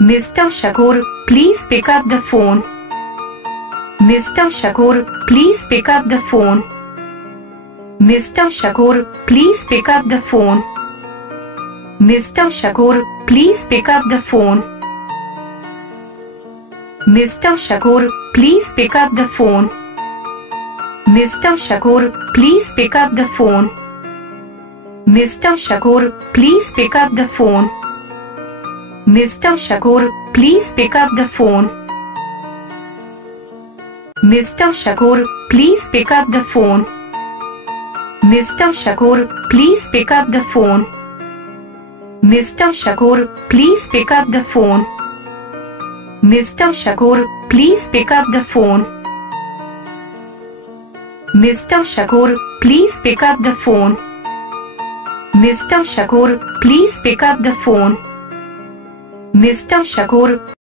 Mr. Shakoor, please pick up the phone. Mr. Shakoor, please pick up the phone. Mr. Shakoor, please pick up the phone. Mr. Shakoor, please pick up the phone. Mr. Shakoor, please pick up the phone. Mr. Shakoor, please pick up the phone. Mr. Shakoor, please pick up the phone. Mr. Shakoor, please pick up the phone. Mr. Shakoor, please pick up the phone. Mr. Shakoor, please pick up the phone. Mr. Shakoor, please pick up the phone. Mr. Shakoor, please pick up the phone. Mr. Shakoor, please pick up the phone. Mr. Shakoor, please pick up the phone. Mr. Shakoor,